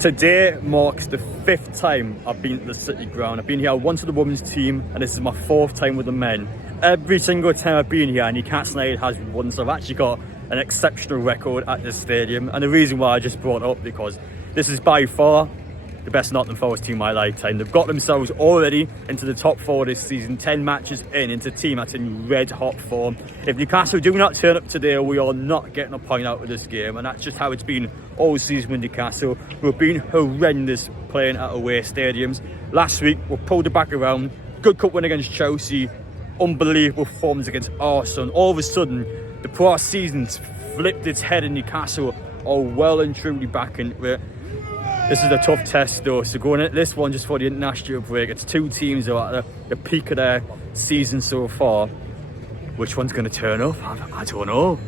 Today marks the 5th time I've been to the City Ground. I've been here once with the women's team and this is my 4th time with the men. Every single time I've been here, Newcastle United has won, so I've actually got an exceptional record at this stadium. And the reason why I just brought it up because this is by far the best Nottingham Forest team of my lifetime. They've got themselves already into the top 4 this season, 10 matches into a team that's in red hot form. If Newcastle do not turn up today, we are not getting a point out of this game, and that's just how it's been all season with Newcastle. We've been horrendous playing at away stadiums. Last week we pulled it back around, good cup win against Chelsea, unbelievable performance against Arsenal, and all of a sudden the prior season's flipped its head in Newcastle are well and truly back into it. This is a tough test though, so going at this one just for the international break, it's two teams that are at the peak of their season so far. Which one's going to turn up? I don't know.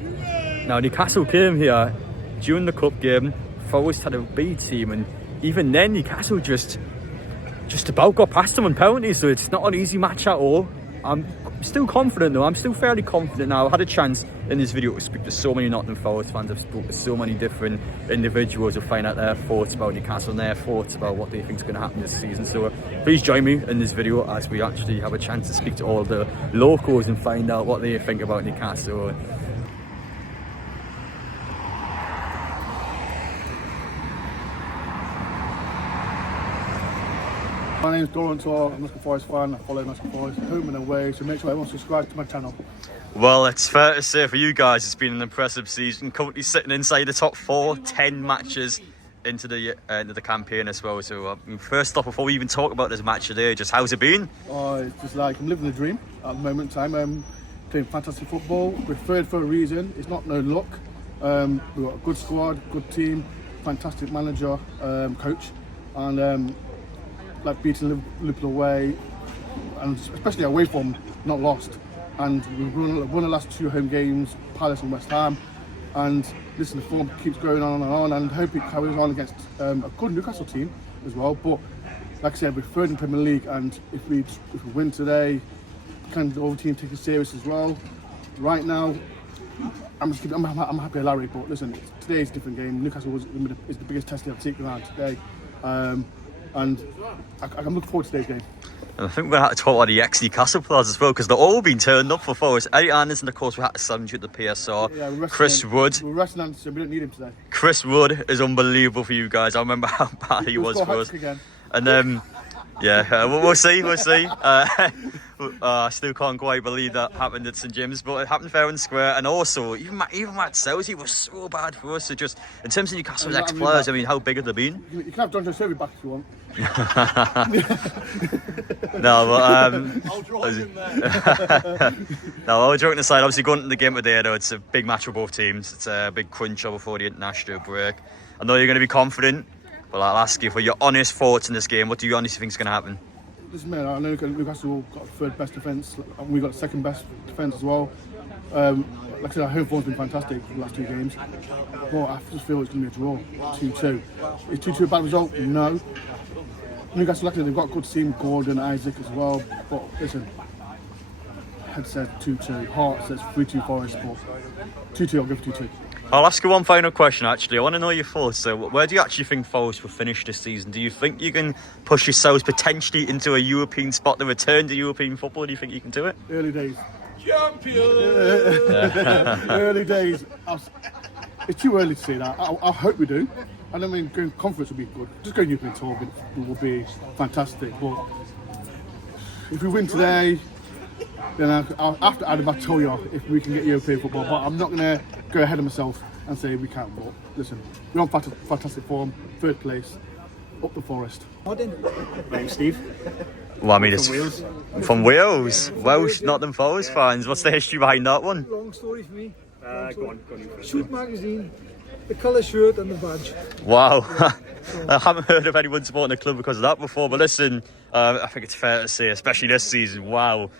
Now Newcastle came here during the cup game, Forest had a B team, and even then Newcastle just about got past them on penalties, so it's not an easy match at all. I'm still confident though, I'm still fairly confident now. I've had a chance in this video to speak to so many Nottingham Forest fans. I've spoken to so many different individuals to find out their thoughts about Newcastle and their thoughts about what they think is going to happen this season. So please join me in this video as we actually have a chance to speak to all the locals and find out what they think about Newcastle. My name is Doran, I'm a Nottingham Forest fan. I follow Nottingham Forest home and away, so make sure everyone subscribe to my channel. Well, it's fair to say for you guys it's been an impressive season, currently sitting inside the top 4, 10 matches into the campaign as well. So first off, before we even talk about this match today, just how's it been? Oh, it's just like I'm living the dream at the moment in time. Playing fantastic football, we're third for a reason, it's not no luck. We've got a good squad, good team, fantastic manager, coach, and like beating Liverpool away, and especially away from not lost. And we've won the last 2 home games, Palace and West Ham. And listen, the form keeps going on and on, and hope it carries on against a good Newcastle team as well. But like I said, we're third in Premier League, and if we win today, can the other team take it serious as well? Right now, I'm happy at Larry, but listen, today's a different game. Newcastle is the biggest test they've taken around today. And I'm looking forward to today's game. And I think we're going to have to talk about the ex-Newcastle players as well, because they're all been turned up for Forest. Eddie Anderson, of course, we had to send you at the PSR. Yeah, Chris Wood. We're resting Anderson, we don't need him today. Chris Wood is unbelievable for you guys. I remember how bad he was for us. And yeah, we'll see. I still can't quite believe that happened at St James, but it happened fair and square. And also, even Matt Selzy was so bad for us. So just in terms of Newcastle's ex-players, I mean, how big have they been? You can have John Joe Survey back if you want. No, but I'll draw him there. No, all joking aside, obviously going into the game today though, it's a big match for both teams. It's a big crunch before the international break. I know you're going to be confident, but I'll ask you for your honest thoughts in this game. What do you honestly think is going to happen? Listen, man, I know Newcastle got third best defence. We got second best defence as well. Like I said, our home form's been fantastic for the last 2 games. But I just feel it's going to be a draw, 2-2. Is 2-2 a bad result? No. Newcastle, like I said, they've got a good team, Gordon, Isaac as well. But listen, head said 2-2, heart says 3-2 Forest, but 2-2, I'll give 2-2. I'll ask you one final question actually. I want to know your thoughts. So where do you actually think Forest will finish this season? Do you think you can push yourselves potentially into a European spot, to return to European football? Do you think you can do it? Early days. Champion! Early days. It's too early to say that. I hope we do. I don't mean going conference will be good. Just going European tour will be fantastic. But if we win today, then I'll have to add a Batoya if we can get European football. But I'm not going to go ahead of myself and say we can't. But listen, we're on fantastic form, 3rd place, up the Forest. Name's Steve. Well, I mean, it's from Wales. Yeah, Welsh, Nottingham Forest fans. What's the history behind that one? Long story for me. Go on. Shoot magazine, the colour shirt and the badge. Wow. I haven't heard of anyone supporting a club because of that before, but listen, I think it's fair to say, especially this season, wow.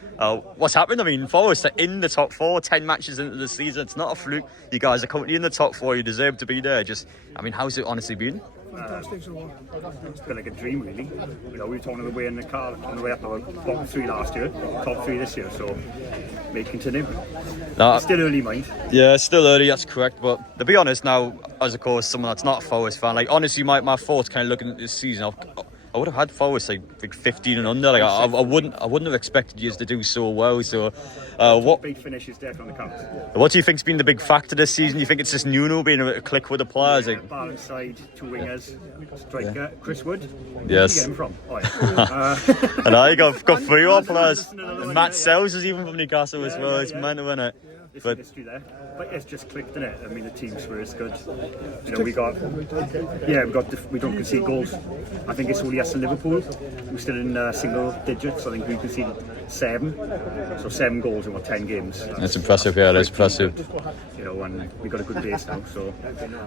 What's happened? I mean, Forest are in the top 4, 10 matches into the season. It's not a fluke. You guys are currently in the top 4. You deserve to be there. I mean, how's it honestly been? Fantastic so It's been like a dream, really. You know, we were talking on the way in the car, on the way up, bottom 3 last year, top 3 this year, so may continue. No, It's still early, mind. yeah, it's still early, that's correct. But to be honest now, as of course someone that's not a Forest fan, like honestly my thoughts kind of looking at this season, I would have had Forest like 15 and under. Like I wouldn't have expected you to do so well. So, what Big finishes there from the count. do you think's been the big factor this season? You think it's just Nuno being able to click with the players? Yeah, Like, balance side, 2 wingers, striker, Chris Wood. Yes. Where did you get him from? Oh, yeah. and I got 3 more players. Listen to another And one, Matt yeah. Sells is even from Newcastle as well. It's mental, isn't it? It's But history there, but it's just clicked in it. I mean, the team spirit is good. You know, we don't concede goals. I think it's only us and Liverpool. We're still in single digits. I think we conceded 7, so 7 goals in 10 games. That's impressive. Yeah, that's impressive. You know, and we've got a good base now. So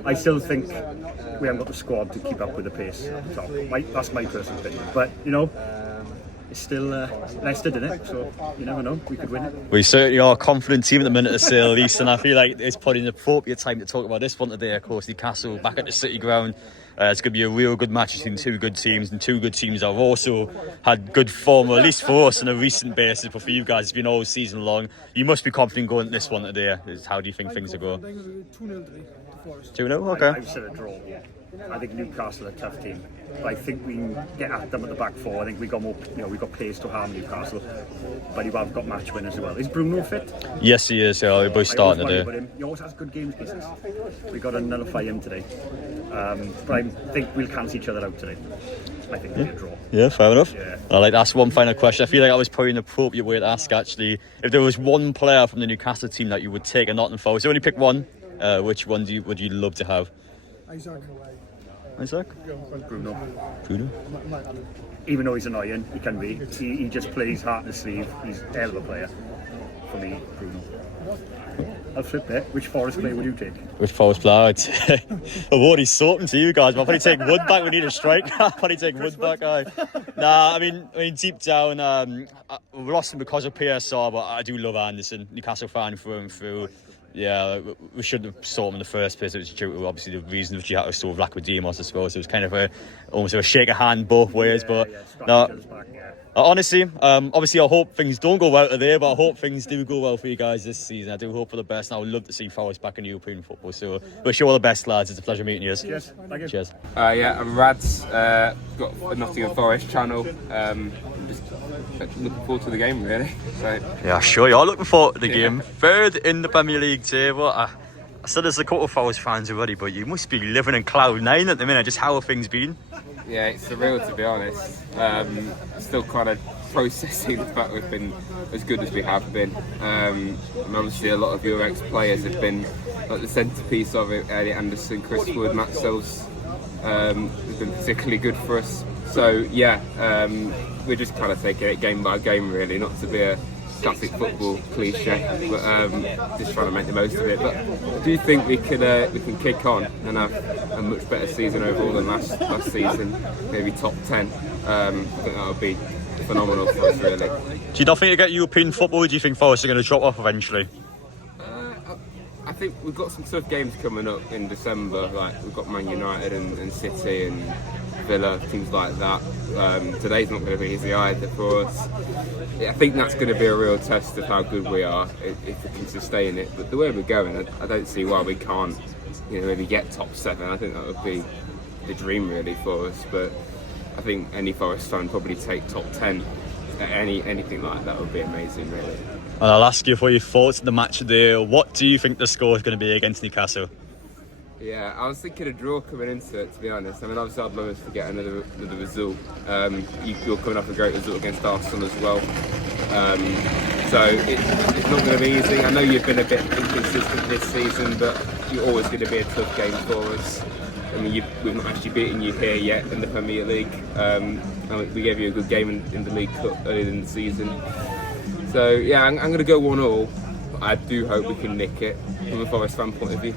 I still think we haven't got the squad to keep up with the pace at the top. That's my personal opinion. But you know, it's still Leicester, didn't it? So you never know. We could win it. We certainly are a confident team at the minute, to say the least, and I feel like it's probably an appropriate time to talk about this one today. Of course, Newcastle back at the City Ground. It's going to be a real good match between 2 good teams, and 2 good teams have also had good form, or at least for us on a recent basis. But for you guys, it's been all season long. You must be confident going to this one today. How do you think things are going? 2-0 today to Forest. 2-0, okay. I've said a draw. I think Newcastle are a tough team. But I think we can get at them at the back 4. I think we got more, we got pace to harm Newcastle. But you've got match winners as well. Is Bruno fit? Yes, he is. We're both starting today. He always has good games, business. We got to nullify him today. But I think we'll cancel each other out today. I think we'll be a draw. Yeah, fair enough. Yeah. I'd like to ask one final question. I feel like that was probably an appropriate way to ask, actually. If there was one player from the Newcastle team that you would take at Nottingham Forest, you only pick one, which one would you love to have? Isaac. Isaac? Bruno. Bruno? Even though he's annoying, he can be. He just plays heart in the sleeve. He's a hell of a player. For me, Bruno. I'll flip it. Which Forest player would you take? Which Forest player? I've already sorted to you guys. I'll probably take Wood back. We need a striker. I'll probably take Wood back. Nah, I mean, deep down, we lost him because of PSR, but I do love Anderson. Newcastle fan through and through. Yeah, we shouldn't have sought him in the first place. It was due to obviously the reason which you had to sort of Lackademos, I suppose. So it was kind of almost a shake of hand both ways. But no, honestly, obviously I hope things don't go well today, but I hope things do go well for you guys this season. I do hope for the best, and I would love to see Forest back in European football. So wish you all the best, lads. It's a pleasure meeting you. Cheers. Thank you. Cheers. Yeah, I'm Rads. Got a Nottingham Forest channel. Just looking forward to the game, really. So Yeah, sure. You're looking forward to the game. 3rd in the Premier League table. I said there's a couple of Forest fans already, but you must be living in cloud 9 at the minute. Just how have things been? yeah, it's surreal, to be honest. Still kind of processing the fact we've been as good as we have been. And obviously a lot of your ex-players have been like the centrepiece of it. Elliot Anderson, Chris Wood, Matt Sells have been particularly good for us. So yeah, we're just kind of taking it game by game, really, not to be a classic football cliche, but just trying to make the most of it. But I do think we can kick on and have a much better season overall than last season, maybe top 10. I think that would be phenomenal for us, really. Do you not think you get European football? Or do you think Forest are going to drop off eventually? I think we've got some tough games coming up in December. Like we've got Man United and City and Villa, things like that. Today's not going to be easy either for us. I think that's going to be a real test of how good we are if we can sustain it. But the way we're going, I don't see why we can't, maybe get top 7. I think that would be the dream really for us. But I think any Forest fan probably take top 10. Anything like that would be amazing, really. And I'll ask you for your thoughts on the match today. What do you think the score is going to be against Newcastle? Yeah, I was thinking a draw coming into it, to be honest. I mean, obviously I'd love us to get another result. You're coming off a great result against Arsenal as well. So it's not going to be easy. I know you've been a bit inconsistent this season, but you're always going to be a tough game for us. I mean, we've not actually beaten you here yet in the Premier League. And we gave you a good game in the League Cup earlier in the season. So yeah, I'm going to go 1-1. But I do hope we can nick it from a Forest fan point of view.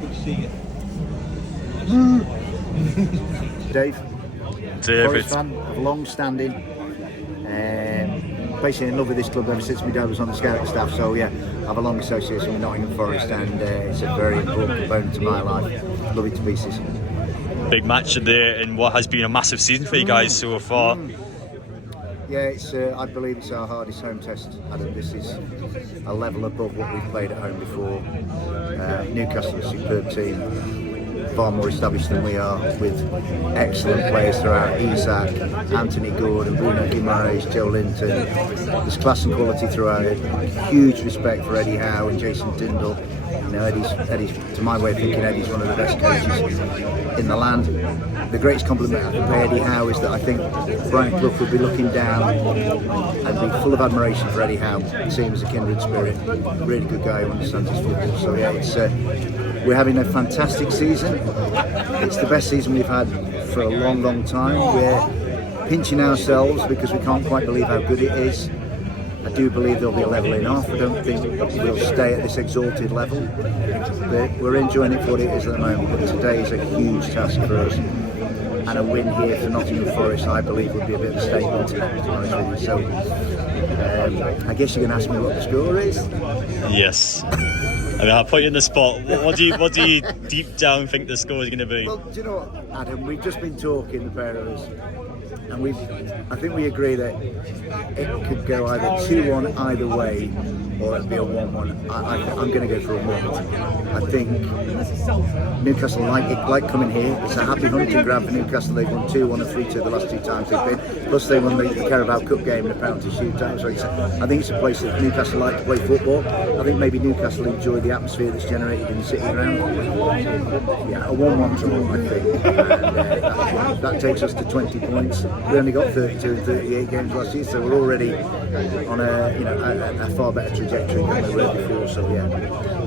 Good to see you. Dave. David. Forest fan, long-standing. Basically in love with this club ever since my dad was on the scouting staff. So yeah, I have a long association with Nottingham Forest, and it's a very important component to my life. Love it to pieces. Big match today in what has been a massive season for you guys so far. Yeah, it's. I believe it's our hardest home test. Adam, this is a level above what we've played at home before. Newcastle, a superb team, far more established than we are, with excellent players throughout. Isak, Anthony Gordon, Bruno Guimaraes, Joe Linton. There's class and quality throughout it. Huge respect for Eddie Howe and Jason Tindall. You know, Eddie's, to my way of thinking, Eddie's one of the best coaches in the land. The greatest compliment I can pay Eddie Howe is that I think Brian Clough would be looking down and be full of admiration for Eddie Howe. See him as a kindred spirit. Really good guy who understands his football. So yeah, it's we're having a fantastic season. It's the best season we've had for a long, long time. We're pinching ourselves because we can't quite believe how good it is. I do believe there'll be a levelling off. I don't think we'll stay at this exalted level. But we're enjoying it for what it is at the moment. But today is a huge task for us. And a win here for Nottingham Forest, I believe, would be a bit of a statement, to be honest with you. So, I guess you're going to ask me what the score is. Yes. I mean, I'll put you in the spot. What do you deep down think the score is going to be? Well, do you know what, Adam? We've just been talking, the pair of us, and I think we agree that it could go either 2-1 either way, or it'd be a 1-1. I'm going to go for a 1-1. I think Newcastle like coming here. It's a happy hunting ground for Newcastle. They've won 2-1 and 3-2 the last 2 times they've been. Plus they won the Carabao Cup game in a penalty shootout. So I think it's a place that Newcastle like to play football. I think maybe Newcastle enjoy the atmosphere that's generated in the City ground. Yeah, a 1-1 draw, I think. And, that takes us to 20 points. We only got 32 and 38 games last year, so we're already on a far better trajectory than we were before. So yeah,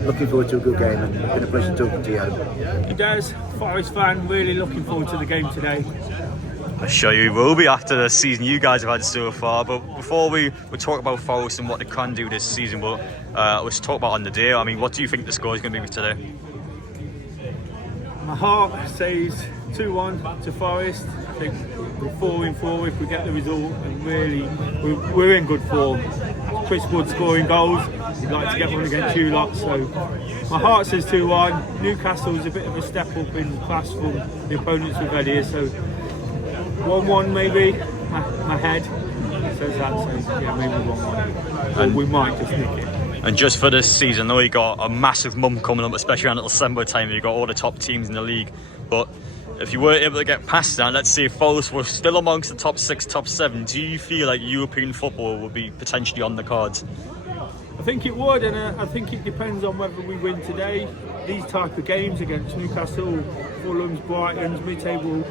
looking forward to a good game, and it's been a pleasure talking to you, Adam. Des, Forest fan, really looking forward to the game today. I'm sure you will be after the season you guys have had so far. But before we talk about Forest and what they can do this season, but let's talk about on the day. I mean, what do you think the score is going to be today? My heart says 2-1 to Forest. I think we're 4-4 if we get the result, and really we're in good form. Chris Wood scoring goals. We'd like to get one against you lot. So my heart says 2-1. Newcastle is a bit of a step up in class from the opponents we've had here. So 1-1 maybe. My head says that. So yeah, maybe 1-1. And we might just nick it. And just for this season, I know you got a massive month coming up, especially around December time. You've got all the top teams in the league. But if you were able to get past that, let's say Forest were still amongst the top 6, top 7, do you feel like European football would be potentially on the cards? I think it would, and I think it depends on whether we win today. These type of games against Newcastle, Fulham's, Brighton's, mid-table,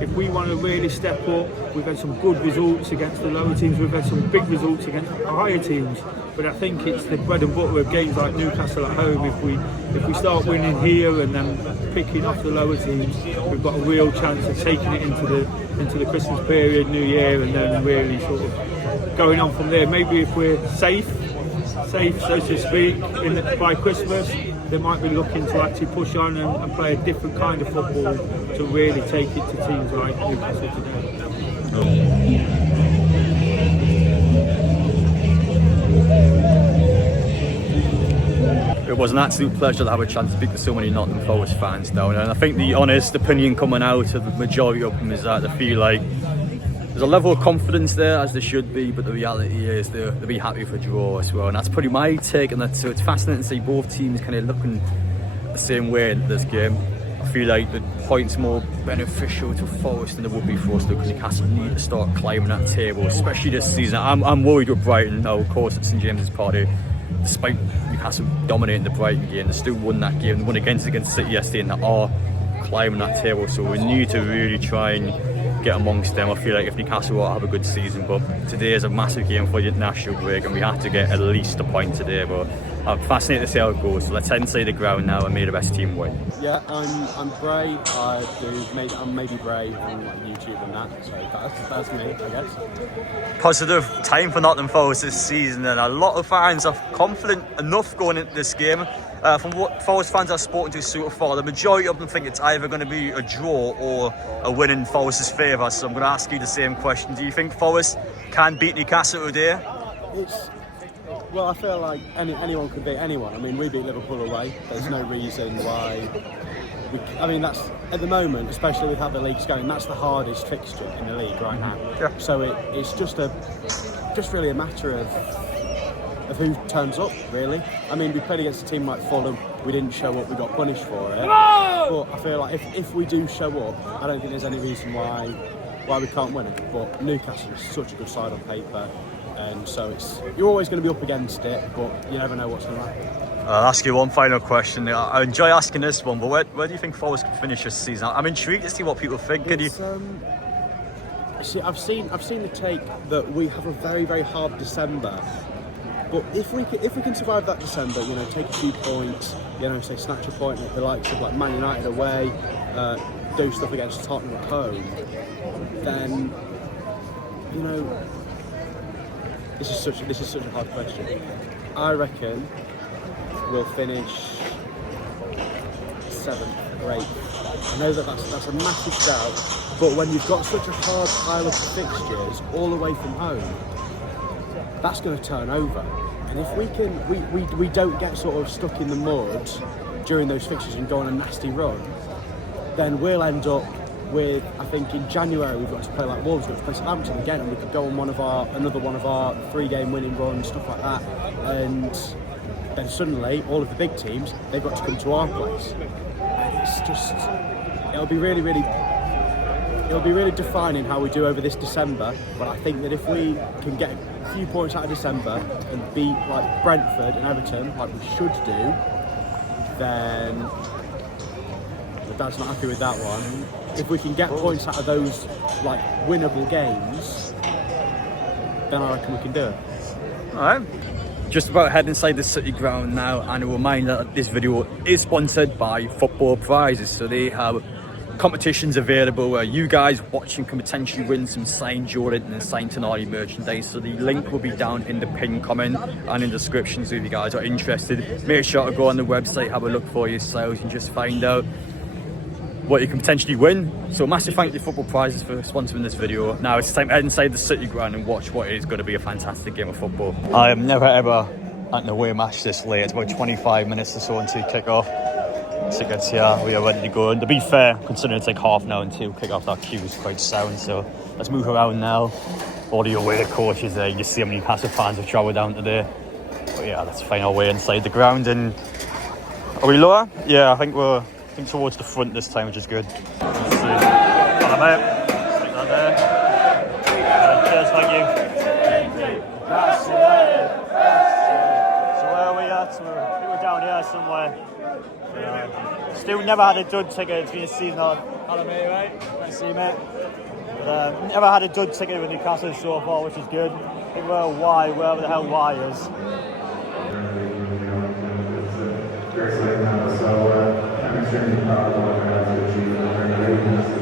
if we want to really step up, we've had some good results against the lower teams, we've had some big results against the higher teams, but I think it's the bread and butter of games like Newcastle at home. If we start winning here and then picking off the lower teams, we've got a real chance of taking it into the Christmas period, New Year, and then really sort of going on from there. Maybe if we're safe, so to speak, by Christmas, they might be looking to actually push on and play a different kind of football to really take it to teams like Newcastle today. It was an absolute pleasure to have a chance to speak to so many Nottingham Forest fans down, and I think the honest opinion coming out of the majority of them is that they feel like there's a level of confidence there, as there should be, but the reality is they'll be happy for a draw as well, and that's probably my take on that. So it's fascinating to see both teams kind of looking the same way in this game. I feel like the points more beneficial to Forest than it would be for us, because Newcastle need to start climbing that table, especially this season. I'm worried with Brighton now, of course, at St James's Park. Despite Newcastle dominating the Brighton game, they still won that game. They won against City yesterday, and they are climbing that table. So we need to really try and get amongst them. I feel like if Newcastle will have a good season, but today is a massive game for the international break, and we have to get at least a point today. But I'm fascinated to see how it goes. So let's head inside the ground now and may the best team win. Yeah, I'm Bray. I'm maybe Bray on like YouTube and that. So that's me, I guess. Positive time for Nottingham Forest this season, and a lot of fans are confident enough going into this game. From what Forest fans I've spoken to so far, the majority of them think it's either going to be a draw or a win in Forest's favour. So I'm going to ask you the same question. Do you think Forest can beat Newcastle today? Well, I feel like anyone could beat anyone. I mean, we beat Liverpool away. There's no reason why. That's at the moment, especially with how the league's going, that's the hardest fixture in the league right now. Yeah. So it's just really a matter of who turns up, really. I mean, we played against a team like Fulham. We didn't show up. We got punished for it. But I feel like if we do show up, I don't think there's any reason why we can't win it. But Newcastle is such a good side on paper. And so you're always going to be up against it, but you never know what's going to happen. I'll ask you one final question. I enjoy asking this one, but where do you think Forest can finish this season? I'm intrigued to see what people think. I've seen the take that we have a very, very hard December, but if we can survive that December, take a few points, say snatch a point at the likes of like Man United away, do stuff against Tottenham at home, then This is such a hard question. I reckon we'll finish 7th or 8th. I know that's a massive shout, but when you've got such a hard pile of fixtures all the way from home, that's going to turn over. And if we don't get sort of stuck in the mud during those fixtures and go on a nasty run, then we'll end up with, I think in January we've got to play like Wolves, we've got to play Southampton again, and we could go on another one of our 3-game winning runs, stuff like that, and then suddenly all of the big teams, they've got to come to our place. And it's just, it'll be really defining how we do over this December. But I think that if we can get a few points out of December and beat like Brentford and Everton like we should do, then my dad's not happy with that one. If we can get points out of those like winnable games, then I reckon we can do it. Alright, just about head inside the City ground now, and a reminder that this video is sponsored by Football Prizes. So they have competitions available where you guys watching can potentially win some signed Jordan and signed Tonali merchandise. So the link will be down in the pinned comment and in the description, so if you guys are interested, make sure to go on the website, have a look for yourselves and just find out what you can potentially win. So massive thank you to Football Prizes for sponsoring this video. Now it's time to head inside the City ground and watch what is going to be a fantastic game of football. I have never ever had an away match this late. It's about 25 minutes or so until kick-off. Tickets here, we are ready to go. And to be fair, considering it's like half an hour until kick-off, that queue is quite sound. So let's move around now. All the away coaches there, you can see how many Newcastle fans have travelled down today. But yeah, let's find our way inside the ground. And are we lower? Yeah, I think we're towards the front this time, which is good. Let's see. Hello, mate. Stick that there. Cheers, thank you. That's it. So where are we at? We're down here somewhere. Still never had a dud ticket. It's been a season on. Hello, mate, right? Nice to see you, mate. But, never had a dud ticket with Newcastle so far, which is good. I think we're Y, wherever the hell Y is. I'm extremely proud of what I have to achieve and greatness and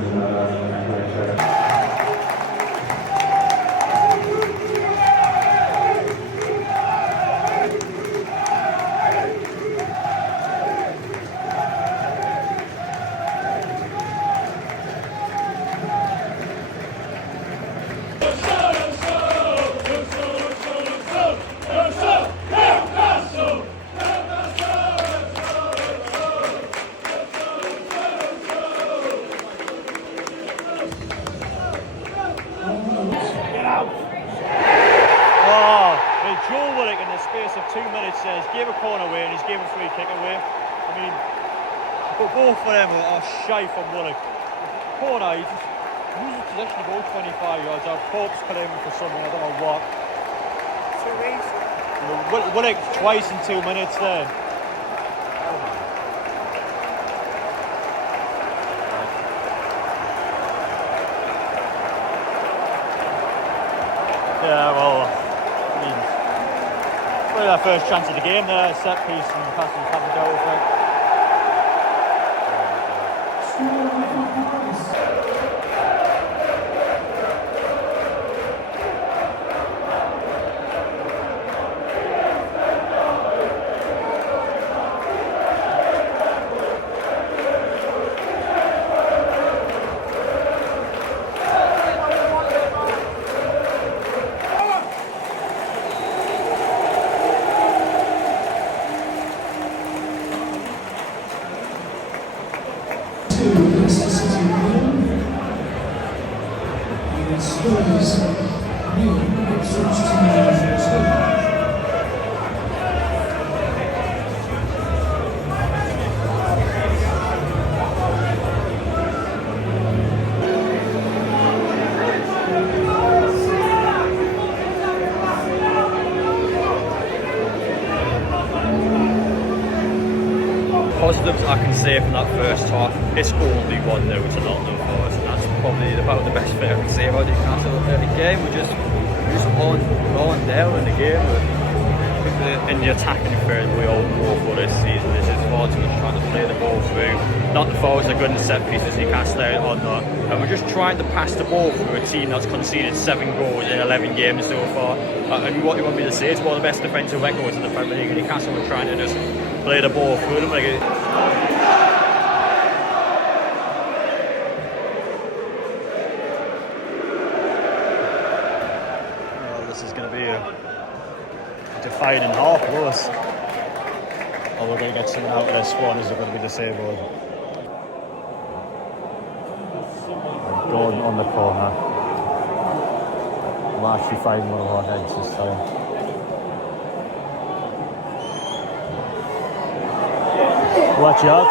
says gave a corner away and he's gave a free kick away. I mean, but both of them are shy from Willock. Corner, he just uses possession about 25 yards. Our Pope's put him for something, I don't know what. Willock twice in 2 minutes there. Yeah, well, I mean, Our first chance of the game there, set piece, and Newcastle haven't dealt with it. Positives I can say from that first half, it's only 1-0 to Nottingham Forest, and that's probably about the best thing I can say about Newcastle in the game. We're just on there in the game. In the attacking third, we all know for this season. This is far too much trying to play the ball through. Nottingham Forest are good in set pieces, Newcastle are not, and we're just trying to pass the ball through a team that's conceded 7 goals in 11 games so far. And what you want me to say, it's one of the best defensive records in the Premier League. Newcastle are trying to just play the ball through them. This is going to be a defining half for us. Or we're going to get something out of this one, is it going to be disabled? Gordon on the corner. We'll actually find one of our heads this time. Watch out.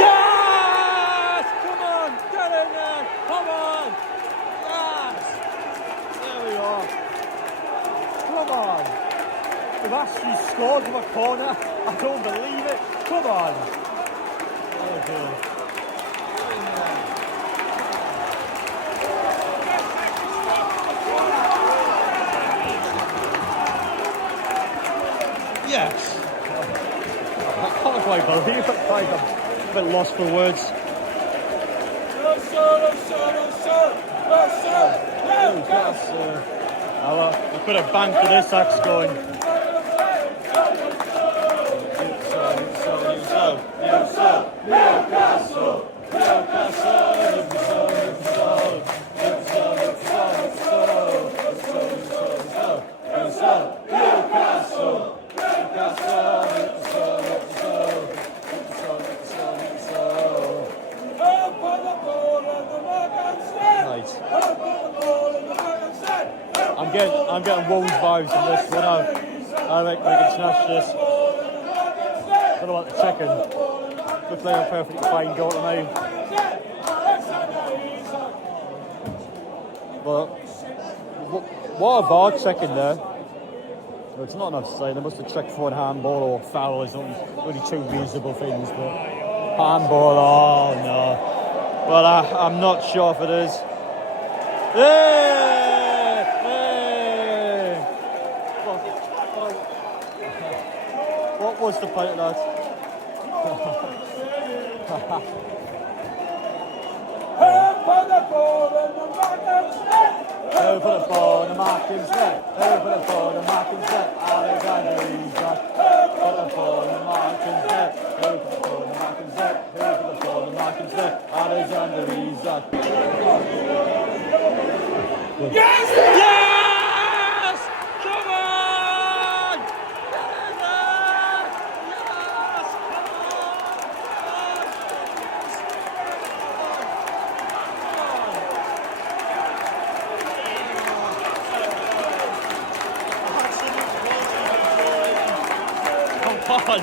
Yes! Come on! Get in there! Come on! Yes! There we are. Come on! We've actually scored from a corner. I don't believe it. Come on! Oh, God. Yes! I can't quite believe it. I'm a bit lost for words. We could have banked to this axe going. I'm getting Wolves vibes from this one. I think we can smash this. Don't know about the chicken. Looks like a perfectly fine goal to me. But what a VAR checking there. Well, it's not enough to say. They must have checked for a handball or foul. There's only two reasonable things, but handball, oh no. Well, I'm not sure if it is. Yeah! What was the point of that? Who put the ball in the marking set? Who put the ball in the marking set? Alexander Isak. Who put the ball in the marking set? Who put the ball in the marking set? Who put the ball in the marking set? Alexander Isak. Yes! Yes! Come on! Come on!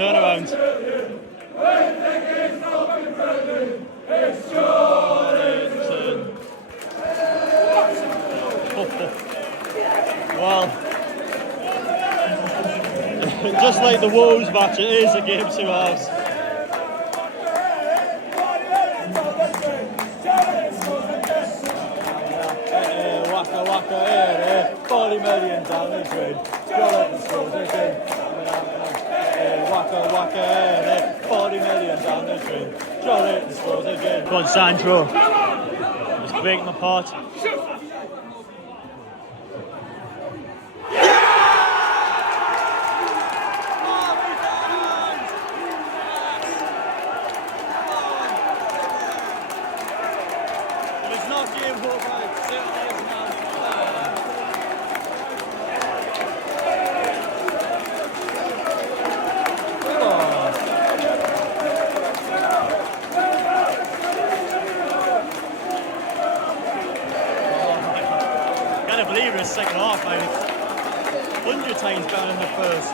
turnaround. Well, just like the Wolves match, it is a game 2 halves. Waka, 40 million down the drain. Skeleton scores again. Waka, 40 million down the drain. Skeleton scores again. Go on, Sandro. Just break them apart. It's not game over. It certainly is now. Can't believe it's second half, mate. 100 times better than the first.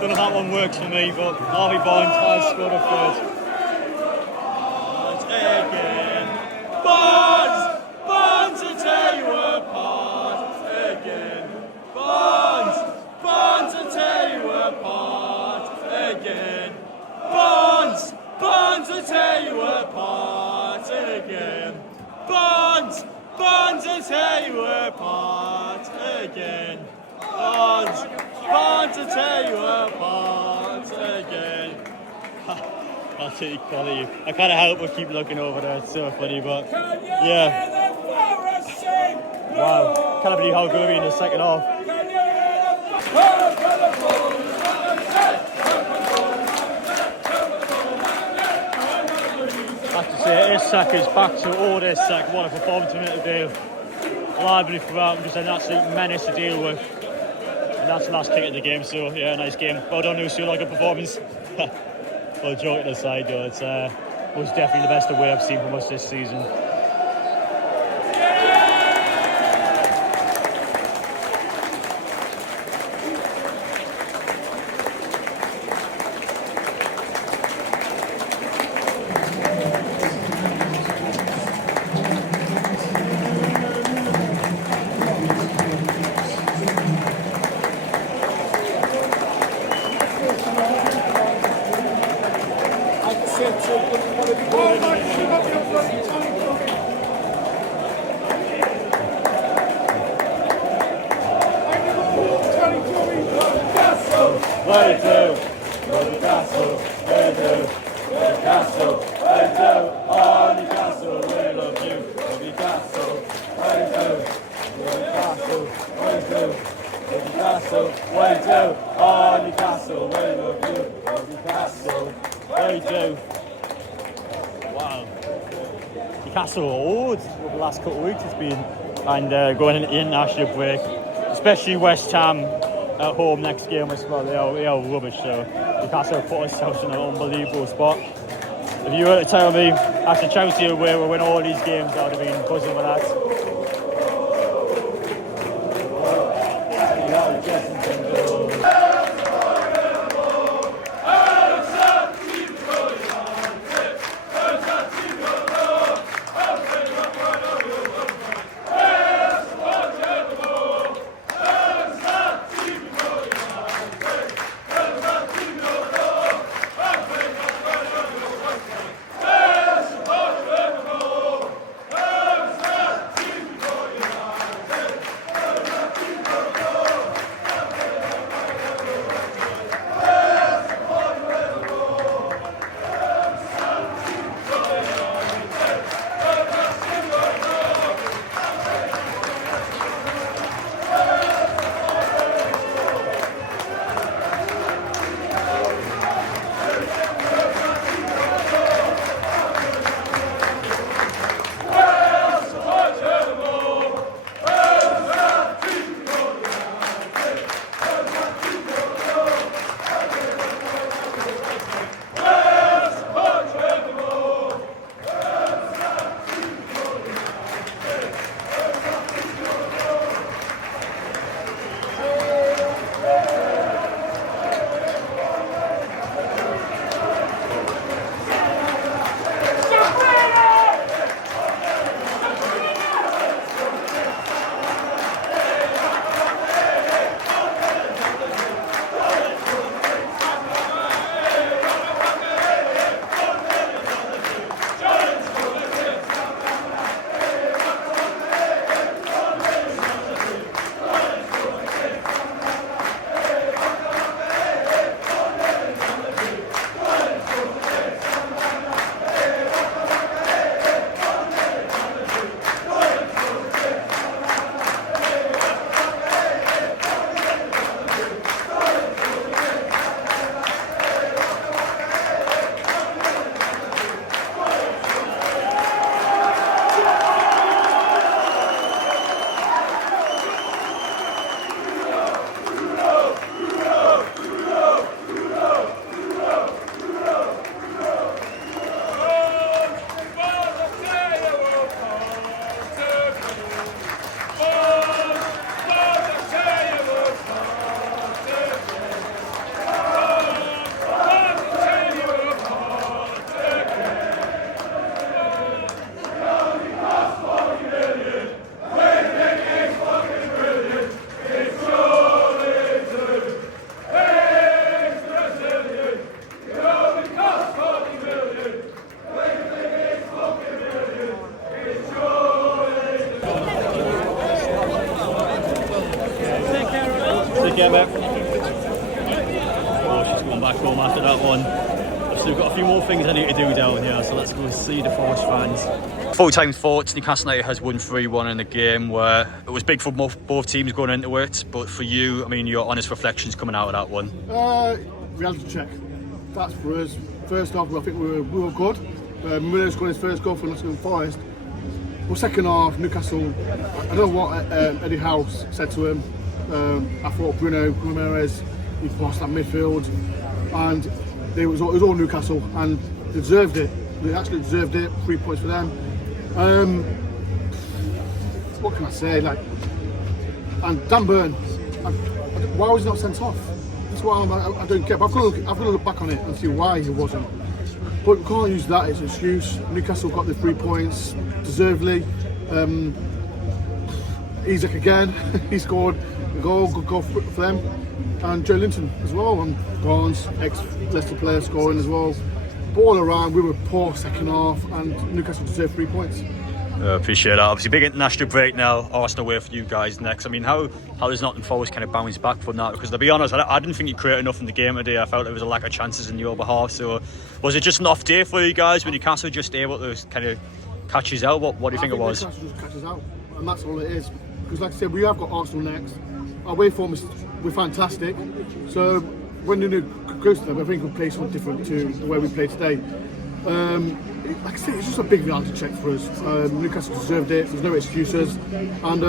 Don't know if that one works for me, but Harvey Barnes has scored a third. Again. Barnes to tear you apart. Again. Barnes to tear you apart. Again. Barnes to tear you apart. Again. Barnes to tear you apart. Again. Barnes to tear you apart again. I'll take quality. I can't help but keep looking over there. It's so funny, but yeah. Wow, can't believe how good we're in the second half. I have to say, Isak is back to all this. What a performance from today. Lively throughout, and just an absolute menace to deal with. And that's the last kick of the game, so yeah, nice game. Well done, Lucio, like a performance. Well, joking aside, though, it was definitely the best away I've seen from us this season. Newcastle over the last couple of weeks it's been, and going into the international break, especially West Ham at home next game as well. They are rubbish, so Newcastle put themselves in an unbelievable spot. If you were to tell me after Chelsea away we win all these games, I would have been buzzing with that. home after that one. I've still got a few more things I need to do down here, so let's go see the Forest fans. Full-time thoughts, Newcastle United has won 3-1 in the game where it was big for both teams going into it, but for you, I mean, your honest reflections coming out of that one. Reality check. That's for us. First off, I think we were good. Miller scored his first goal for Nottingham Forest. Well, second half, Newcastle, I don't know what Eddie Howe said to him. I thought Bruno Guimaraes, he passed that midfield, and it was all Newcastle, and they deserved it. They actually deserved it. 3 points for them. What can I say? Like, and Dan Burn, why was he not sent off? That's what I don't get. But I've got to look back on it and see why he wasn't. But we can't use that as an excuse. Newcastle got the 3 points deservedly. Isaac again, he scored a goal, good goal for them. And Joe Linton as well, and Barnes, ex-Leicester player, scoring as well. But all around, we were poor second half, and Newcastle deserved 3 points. Appreciate that. Obviously, big international break now. Arsenal away for you guys next. I mean, how does Nottingham Forest kind of bounce back from that? Because to be honest, I didn't think you created enough in the game today. I felt there was a lack of chances in your behalf. So, was it just an off day for you guys? When Newcastle just able to kind of catch us out? What do you think it was? Newcastle just catch us out, and that's all it is. Because, like I said, we have got Arsenal next. Our way form we're fantastic. So when you go to them, I think we'll play something different to the way we play today. Like I said, it's just a big reality check for us. Newcastle deserved it. There's no excuses, and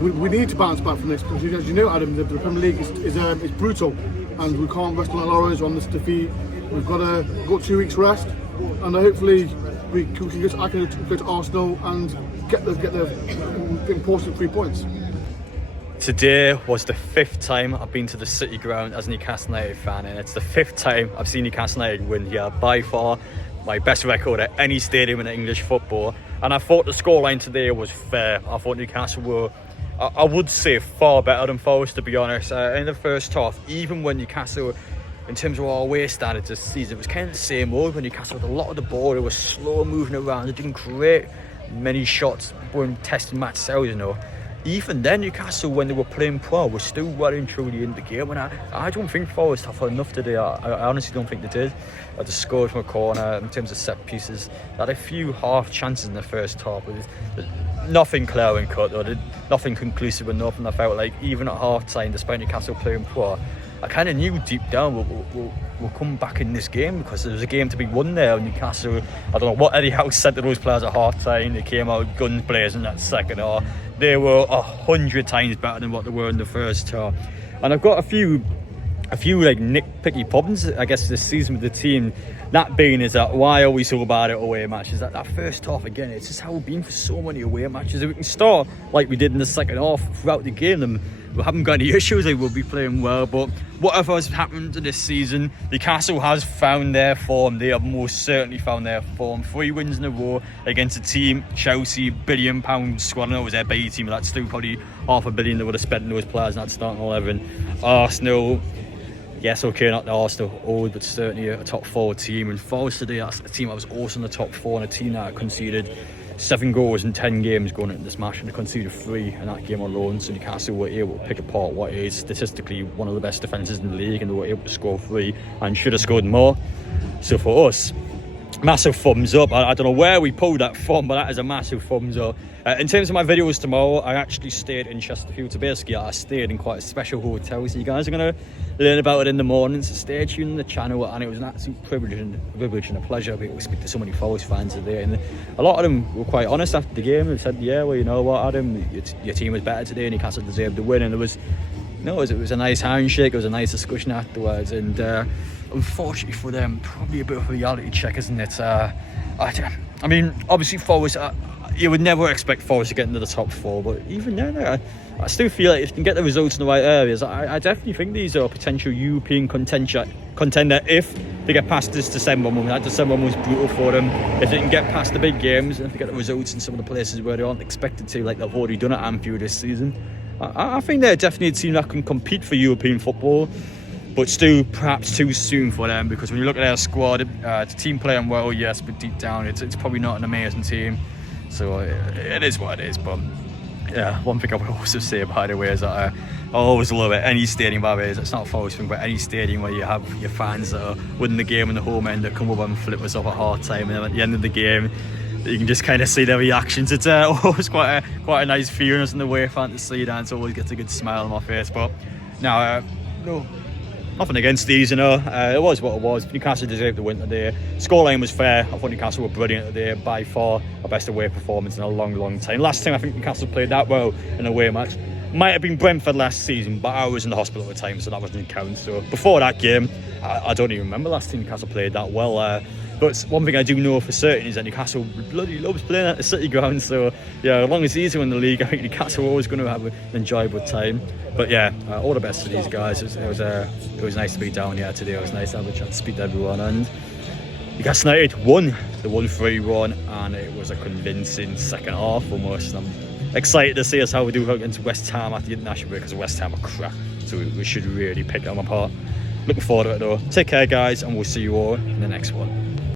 we need to bounce back from this because, as you know, Adam, the Premier League is brutal, and we can't rest on our laurels on this defeat. We've got 2 weeks rest, and hopefully I can go to Arsenal and get the important 3 points. Today was the 5th time I've been to the City Ground as a Newcastle United fan, and it's the 5th time I've seen Newcastle United win here. By far my best record at any stadium in English football, and I thought the scoreline today was fair. I thought Newcastle were, I would say, far better than Forest, to be honest. In the first half, even when Newcastle, in terms of our away standards this season, it was kind of the same old. When Newcastle had a lot of the ball, they were slow moving around, they didn't create many shots, weren't testing match cells, you know. Even then, Newcastle, when they were playing poor, were still well and truly in the game. And I don't think Forest have enough today. I honestly don't think they did. They scored from a corner in terms of set pieces. They had a few half chances in the first half. Nothing clear and cut, though. Nothing conclusive enough. And I felt like even at half time, despite Newcastle playing poor, I kind of knew deep down we'll come back in this game because there was a game to be won there. Newcastle, I don't know what Eddie Howe said to those players at half time. They came out guns blazing that second half. They were 100 times better than what they were in the first half. And I've got a few like nitpicky problems, I guess, this season with the team. That being is that why are we so bad at away matches? That first half, again, it's just how we've been for so many away matches. If we can start like we did in the second half throughout the game, then we haven't got any issues. They will be playing well. But whatever has happened this season, Newcastle has found their form. They have most certainly found their form. 3 wins in a row against a team, Chelsea, £1 billion squad. I know it was their B team, but that's still probably £500 million they would have spent on those players in that starting 11. Arsenal, yes, okay, not the Arsenal old, but certainly a top 4 team. And Forest today, that's a team that was also in the top 4, and a team that conceded 7 goals in 10 games going into this match, and they conceded 3 in that game alone. So Newcastle were able to pick apart what is statistically one of the best defences in the league, and they were able to score 3 and should have scored more. So for us, massive thumbs up. I don't know where we pulled that from, but that is a massive thumbs up. In terms of my videos tomorrow, I actually stayed in Chesterfield. So basically, I stayed in quite a special hotel. So you guys are going to learn about it in the morning. So stay tuned on the channel, and it was an absolute privilege and a pleasure to be able to speak to so many Forest fans today. And a lot of them were quite honest after the game. They said, yeah, well, you know what, Adam, your team was better today, and Newcastle deserved the win. And it was a nice handshake. It was a nice discussion afterwards. And unfortunately for them, probably a bit of a reality check, isn't it? I mean, obviously Forest, you would never expect Forest to get into the top 4, but even then, I still feel like if you can get the results in the right areas, I definitely think these are a potential European contender if they get past this December month. That December month was brutal for them. If they can get past the big games, and if they get the results in some of the places where they aren't expected to, like they've already done at Anfield this season, I think they're definitely a team that can compete for European football. But still perhaps too soon for them, because when you look at their squad, the team playing well, yes, but deep down it's probably not an amazing team. So it is what it is. But Yeah, one thing I would also say, by the way, is that I always love it. Any stadium, by the way, it's not a Forest thing, but any stadium where you have your fans that are winning the game in the home end that come up and flip us off at half time, and then at the end of the game, you can just kind of see their reactions. It's always quite a nice feeling, isn't the way fan to see that. It always gets a good smile on my face. But now, no. Nothing against these, you know. It was what it was. Newcastle deserved the win today. Scoreline was fair. I thought Newcastle were brilliant today. By far, our best away performance in a long time. Last time I think Newcastle played that well in a away match might have been Brentford last season, but I was in the hospital at the time, so that doesn't count. So before that game, I don't even remember last time Newcastle played that well. But one thing I do know for certain is that Newcastle bloody loves playing at the City ground. So yeah, as long as these are in the league, I think Newcastle are always going to have an enjoyable time. But yeah, all the best to these guys. It was nice to be down here today. It was nice to have a chance to speak to everyone. And Newcastle United won. They won 3-1, and it was a convincing second half almost. And I'm excited to see us how we do against West Ham after the international break, because West Ham are crap. So we should really pick them apart. Looking forward to it though. Take care, guys, and we'll see you all in the next one.